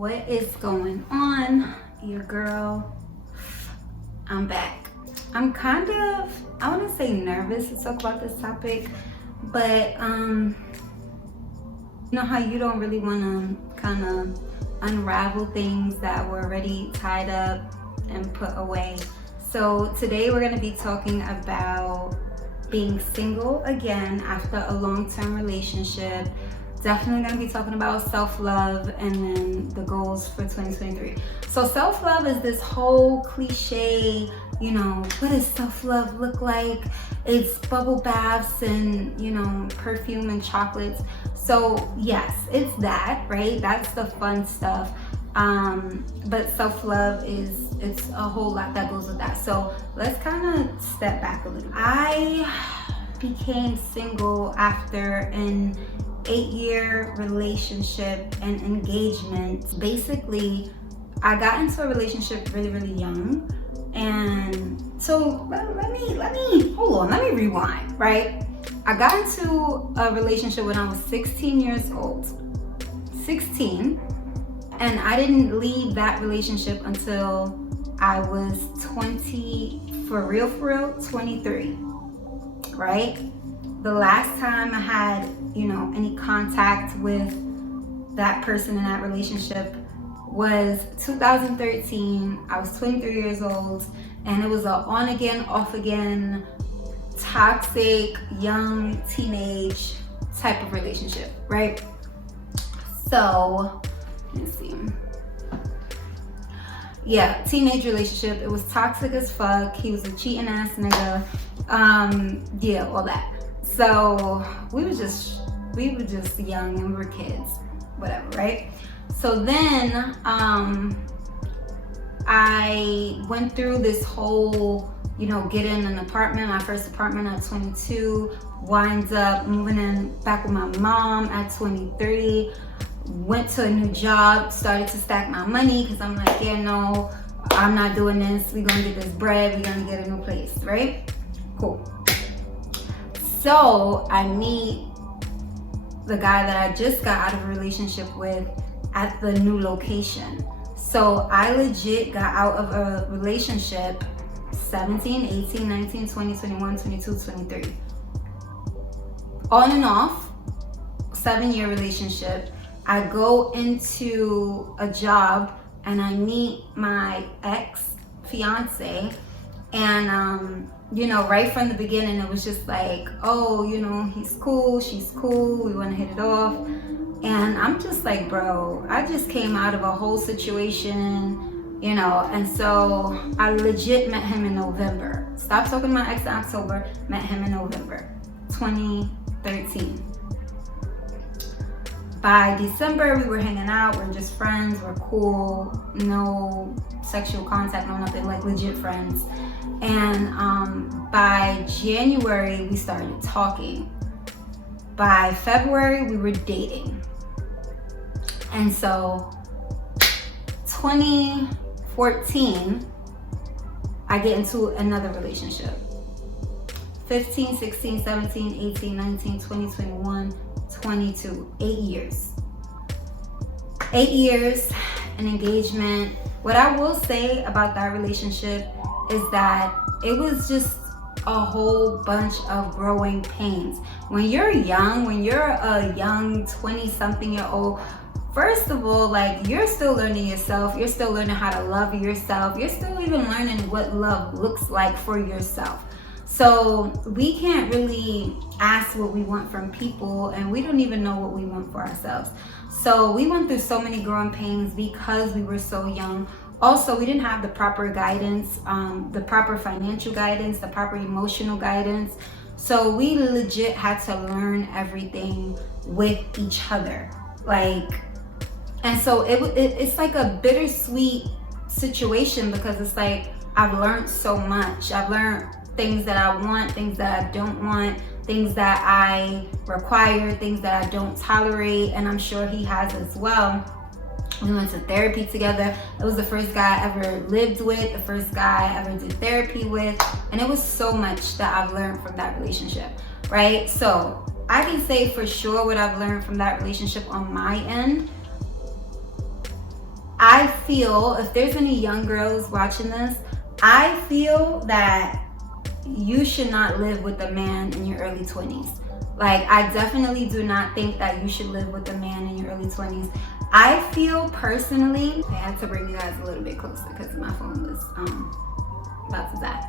What is going on? Your girl, I'm back. I'm kind of, I want to say nervous to talk about this topic, but you know how you don't really want to kind of unravel things that were already tied up and put away. So today we're going to be talking about being single again after a long-term relationship. Definitely going to be talking about self-love and then the goals for 2023. So self-love is this whole cliche, you know, what does self-love look like? It's bubble baths and, you know, perfume and chocolates. So yes, it's that, right? That's the fun stuff. But self-love it's a whole lot that goes with that. So let's kind of step back a little. I became single after an 8-year relationship and engagement. Basically, I got into a relationship really young. And so let me rewind, right? I got into a relationship when I was 16 years old. 16. And I didn't leave that relationship until I was 20, for real, 23, right? The last time I had, you know, any contact with that person in that relationship was 2013. I was 23 years old, and it was a on again, off again, toxic, young, teenage type of relationship, right? So, let's see. Yeah, teenage relationship. It was toxic as fuck. He was a cheating ass nigga. Yeah, all that. So we were just young and we were kids, whatever, right? So then I went through this whole, you know, getting an apartment, my first apartment at 22, winds up moving in back with my mom at 23, went to a new job, started to stack my money because I'm like, yeah, no, I'm not doing this. We're gonna get this bread, we're gonna get a new place, right? Cool. So I meet the guy that I just got out of a relationship with at the new location. So I legit got out of a relationship 17, 18, 19, 20, 21, 22, 23. On and off, 7-year relationship. I go into a job and I meet my ex-fiance, and you know, right from the beginning it was just like, oh, you know, he's cool, she's cool, we want to hit it off. And I'm just like, bro, I just came out of a whole situation, you know. And so I legit met him in November. Stopped talking to my ex in October, met him in November 2013. By December, we were hanging out, we're just friends, we're cool, no sexual contact, no nothing, like legit friends. And by January, we started talking. By February, we were dating. And so 2014, I get into another relationship. 15, 16, 17, 18, 19, 20, 21, 22, 8 years. 8 years, an engagement. What I will say about that relationship is that it was just a whole bunch of growing pains. When you're young, when you're a young 20-something-year-old, first of all, like, you're still learning yourself. You're still learning how to love yourself. You're still even learning what love looks like for yourself. So we can't really ask what we want from people, and we don't even know what we want for ourselves. So we went through so many growing pains because we were so young. Also, we didn't have the proper guidance, the proper financial guidance, the proper emotional guidance. So we legit had to learn everything with each other. Like, and so it's like a bittersweet situation, because it's like, I've learned so much. I've learned things that I want, things that I don't want, things that I require, things that I don't tolerate, and I'm sure he has as well. We went to therapy together. It was the first guy I ever lived with, the first guy I ever did therapy with, and it was so much that I've learned from that relationship, right? So I can say for sure what I've learned from that relationship on my end I feel, if there's any young girls watching this, I feel that you should not live with a man in your early 20s. Like, I definitely do not think that you should live with a man in your early 20s. I feel personally, I had to bring you guys a little bit closer because my phone was about to die.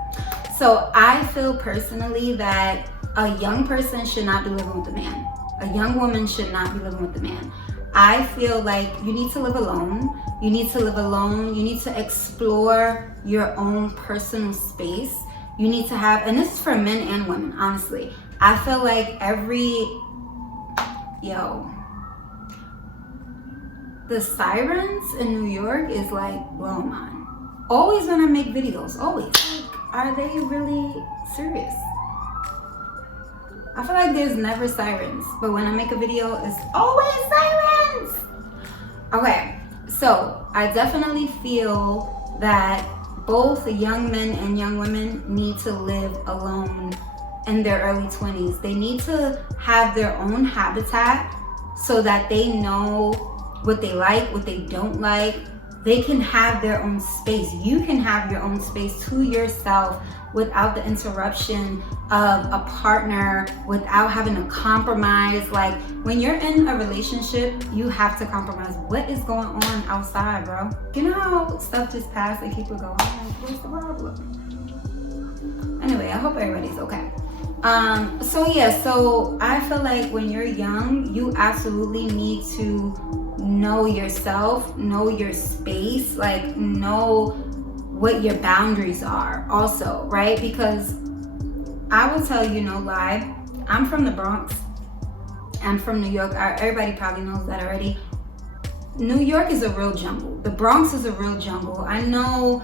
So I feel personally that a young person should not be living with a man. A young woman should not be living with a man. I feel like you need to live alone. You need to live alone. You need to explore your own personal space. You need to have, and this is for men and women, honestly. I feel like the sirens in New York is like blowing mine. Always when I make videos, always. Like, are they really serious? I feel like there's never sirens, but when I make a video, it's always sirens. Okay, so I definitely feel that both young men and young women need to live alone in their early 20s. They need to have their own habitat so that they know what they like, what they don't like. They can have their own space. You can have your own space to yourself without the interruption of a partner, without having to compromise. Like, when you're in a relationship, you have to compromise. What is going on outside, bro? You know how stuff just passed and keep it going? Like, what's the problem? Anyway, I hope everybody's okay. So I feel like when you're young, you absolutely need to know yourself, know your space, like know what your boundaries are also, right? Because I will tell you no lie, I'm from the Bronx. I'm from New York. Everybody probably knows that already. New York is a real jungle. The Bronx is a real jungle. I know,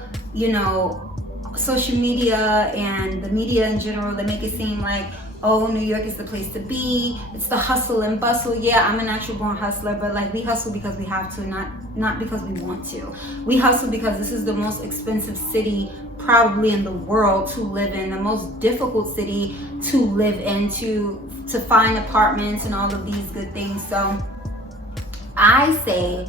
social media and the media in general, they make it seem like, oh, New York is the place to be. It's the hustle and bustle. Yeah, I'm a natural born hustler, but like, we hustle because we have to, not because we want to. We hustle because this is the most expensive city probably in the world to live in, the most difficult city to live in, to find apartments and all of these good things. So I say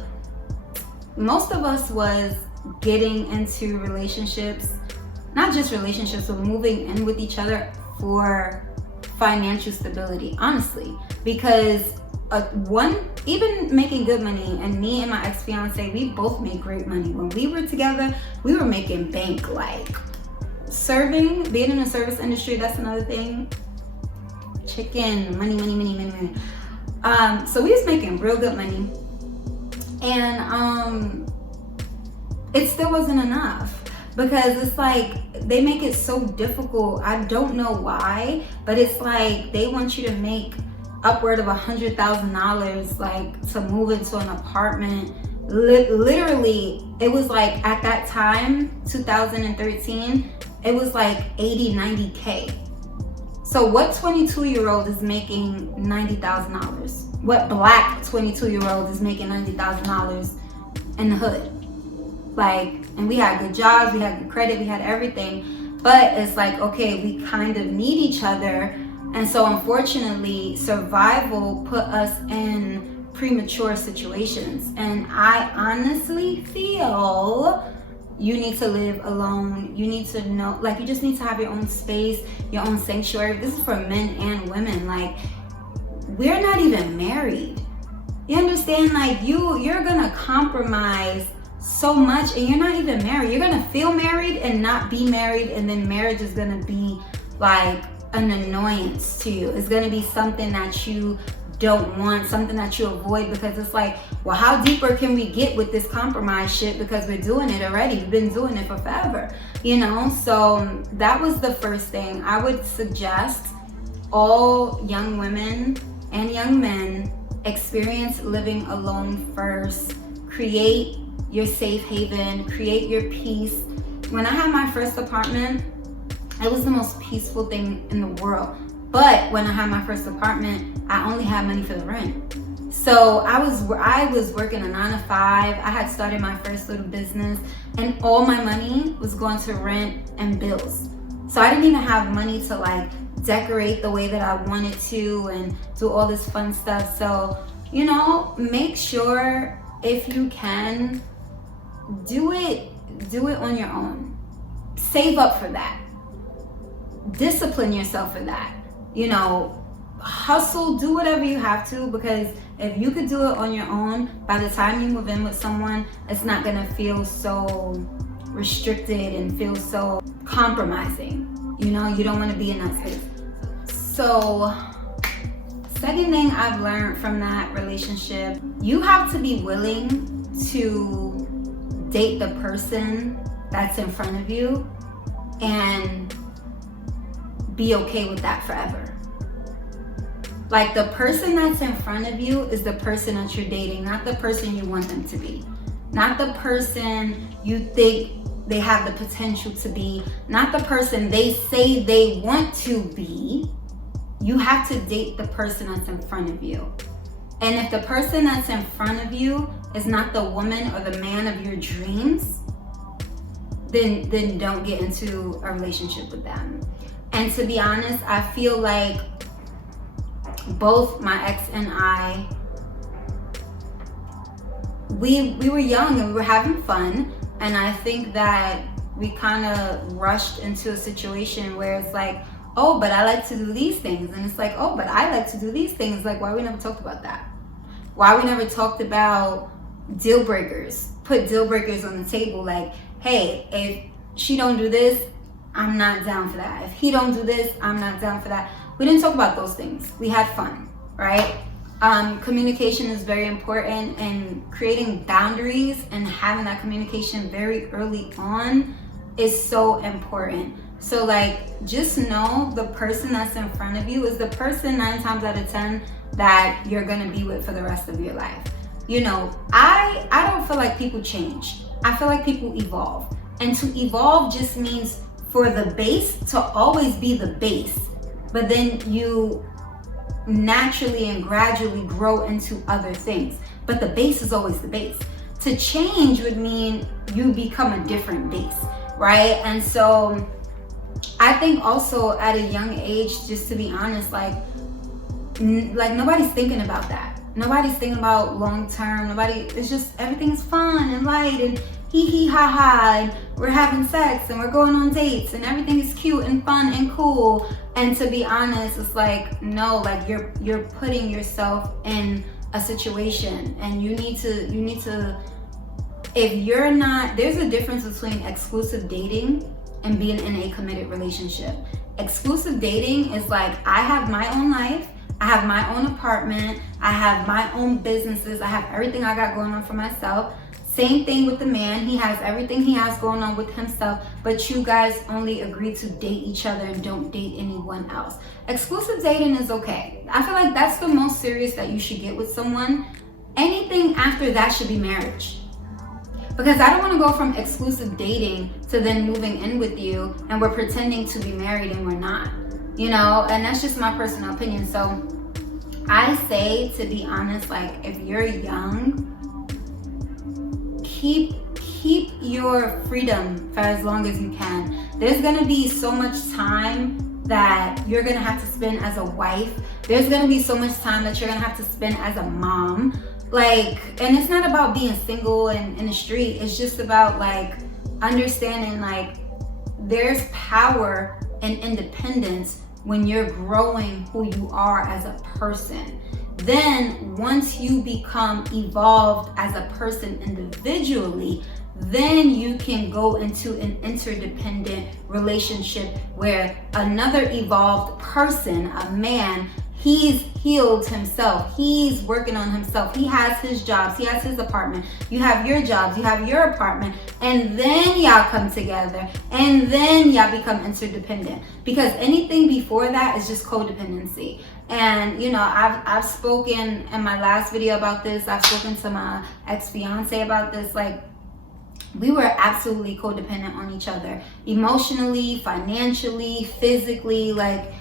most of us was getting into relationships, not just relationships, but moving in with each other for financial stability, honestly. Because even making good money, and me and my ex-fiance, we both made great money. When we were together, we were making bank. Like, being in the service industry, that's another thing. Chicken, money. So we was making real good money, and it still wasn't enough. Because it's like, they make it so difficult. I don't know why, but it's like they want you to make upward of $100,000 like to move into an apartment. Literally, it was like at that time, 2013, it was like 80, 90K. So what 22-year-old is making $90,000? What black 22-year-old is making $90,000 in the hood? Like, and we had good jobs, we had good credit, we had everything, but it's like, okay, we kind of need each other. And so unfortunately, survival put us in premature situations. And I honestly feel you need to live alone. You need to know, like, you just need to have your own space, your own sanctuary. This is for men and women. Like, we're not even married. You understand? Like, you're gonna compromise so much, and you're not even married. You're gonna feel married and not be married, and then marriage is gonna be like an annoyance to you. It's gonna be something that you don't want, something that you avoid, because it's like, well, how deeper can we get with this compromise shit? Because we're doing it already. We've been doing it for forever, So that was the first thing. I would suggest all young women and young men experience living alone first. Create your safe haven, create your peace. When I had my first apartment, it was the most peaceful thing in the world. But when I had my first apartment, I only had money for the rent. So I was working a 9 to 5. I had started my first little business, and all my money was going to rent and bills. So I didn't even have money to like decorate the way that I wanted to and do all this fun stuff. So, make sure, if you can, do it on your own. Save up for that. Discipline yourself for that. You know, hustle, do whatever you have to, because if you could do it on your own, by the time you move in with someone, it's not gonna feel so restricted and feel so compromising. You know, you don't want to be in that space. So, second thing I've learned from that relationship, you have to be willing to date the person that's in front of you and be okay with that forever. Like, the person that's in front of you is the person that you're dating, not the person you want them to be. Not the person you think they have the potential to be, not the person they say they want to be. You have to date the person that's in front of you. And if the person that's in front of you is not the woman or the man of your dreams, then don't get into a relationship with them. And to be honest, I feel like both my ex and I, we were young and we were having fun. And I think that we kind of rushed into a situation where it's like, oh, but I like to do these things. And it's like, oh, but I like to do these things. Like, why we never talked about that? Why we never talked about deal breakers? Put deal breakers on the table. Like, hey, if she don't do this, I'm not down for that. If he don't do this, I'm not down for that. We didn't talk about those things. We had fun, right? Communication is very important, and creating boundaries and having that communication very early on is so important. So like, just know the person that's in front of you is the person 9 times out of 10 that you're gonna be with for the rest of your life. You know, I don't feel like people change. I feel like people evolve. And to evolve just means for the base to always be the base, but then you naturally and gradually grow into other things. But the base is always the base. To change would mean you become a different base, right? And so I think also at a young age, just to be honest, like nobody's thinking about that. Nobody's thinking about long term. It's just everything's fun and light and hee ha ha, and we're having sex and we're going on dates and everything is cute and fun and cool. And to be honest, it's like, no, like you're putting yourself in a situation, and you need to, if you're not, there's a difference between exclusive dating and being in a committed relationship. Exclusive dating is like, I have my own life, I have my own apartment, I have my own businesses, I have everything I got going on for myself. Same thing with the man. He has everything he has going on with himself, but you guys only agree to date each other and don't date anyone else. Exclusive dating is okay. I feel like that's the most serious that you should get with someone. Anything after that should be marriage. Because I don't want to go from exclusive dating to then moving in with you and we're pretending to be married and we're not. You know, and that's just my personal opinion. So I say, to be honest, like, if you're young, keep your freedom for as long as you can. There's gonna be so much time that you're gonna have to spend as a wife. There's gonna be so much time that you're gonna have to spend as a mom. Like, and it's not about being single and in the street. It's just about like understanding like there's power and independence when you're growing who you are as a person. Then once you become evolved as a person individually, then you can go into an interdependent relationship where another evolved person, a man, he's healed himself, he's working on himself, he has his jobs, he has his apartment, you have your jobs, you have your apartment, and then y'all come together, and then y'all become interdependent. Because anything before that is just codependency. And you know, I've spoken in my last video about this, I've spoken to my ex-fiance about this. Like, we were absolutely codependent on each other, emotionally, financially, physically. Like,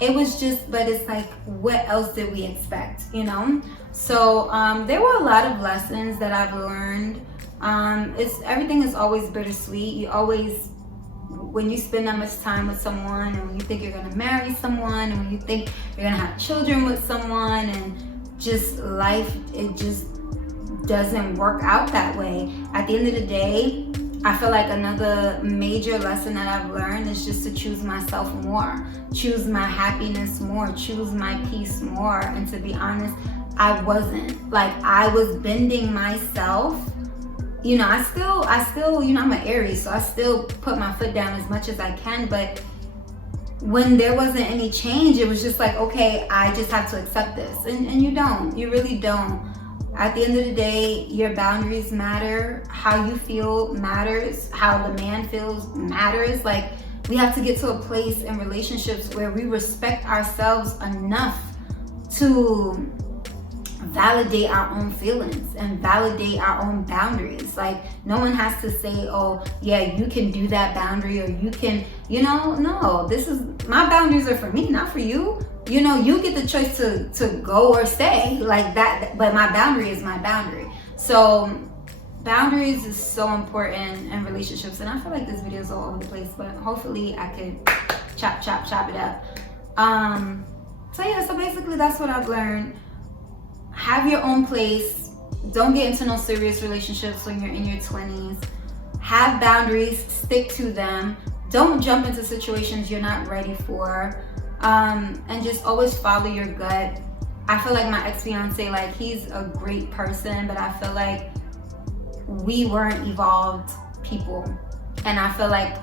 it was just, but it's like, what else did we expect, you know? So there were a lot of lessons that I've learned. Everything is always bittersweet. You always, when you spend that much time with someone, and when you think you're gonna marry someone, and when you think you're gonna have children with someone, and just life, it just doesn't work out that way. At at the end of the day, I feel like another major lesson that I've learned is just to choose myself more, choose my happiness more, choose my peace more. And to be honest, I wasn't. Like, I was bending myself. You know, I still, you know, I'm an Aries, so I still put my foot down as much as I can. But when there wasn't any change, it was just like, okay, I just have to accept this. And you don't. You really don't. At the end of the day, your boundaries matter. How you feel matters. How the man feels matters. Like, we have to get to a place in relationships where we respect ourselves enough to validate our own feelings and validate our own boundaries. Like, no one has to say, oh yeah, you can do that boundary, or you can, you know, no, this is, my boundaries are for me, not for you. You know, you get the choice to go or stay like that, but my boundary is my boundary. So boundaries is so important in relationships. And I feel like this video is all over the place, but hopefully I could chop it up. So yeah, so basically that's what I've learned. Have your own place. Don't get into no serious relationships when you're in your 20s. Have boundaries, stick to them. Don't jump into situations you're not ready for. And just always follow your gut. I feel like my ex-fiance, like, he's a great person, but I feel like we weren't evolved people. And I feel like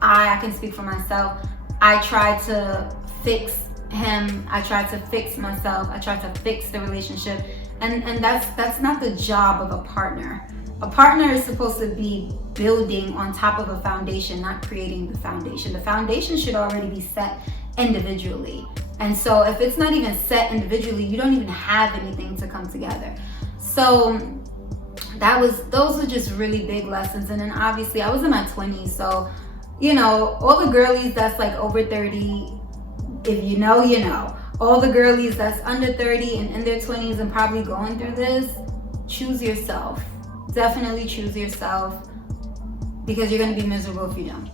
I can speak for myself. I tried to fix him, I tried to fix myself, I tried to fix the relationship, and that's not the job of a partner. A partner is supposed to be building on top of a foundation, not creating the foundation. The foundation should already be set individually. And so if it's not even set individually, you don't even have anything to come together. So those were just really big lessons. And then obviously I was in my 20s, so you know, all the girlies that's like over 30, if you know, you know. All the girlies that's under 30 and in their 20s and probably going through this, choose yourself. Definitely choose yourself, because you're going to be miserable if you don't.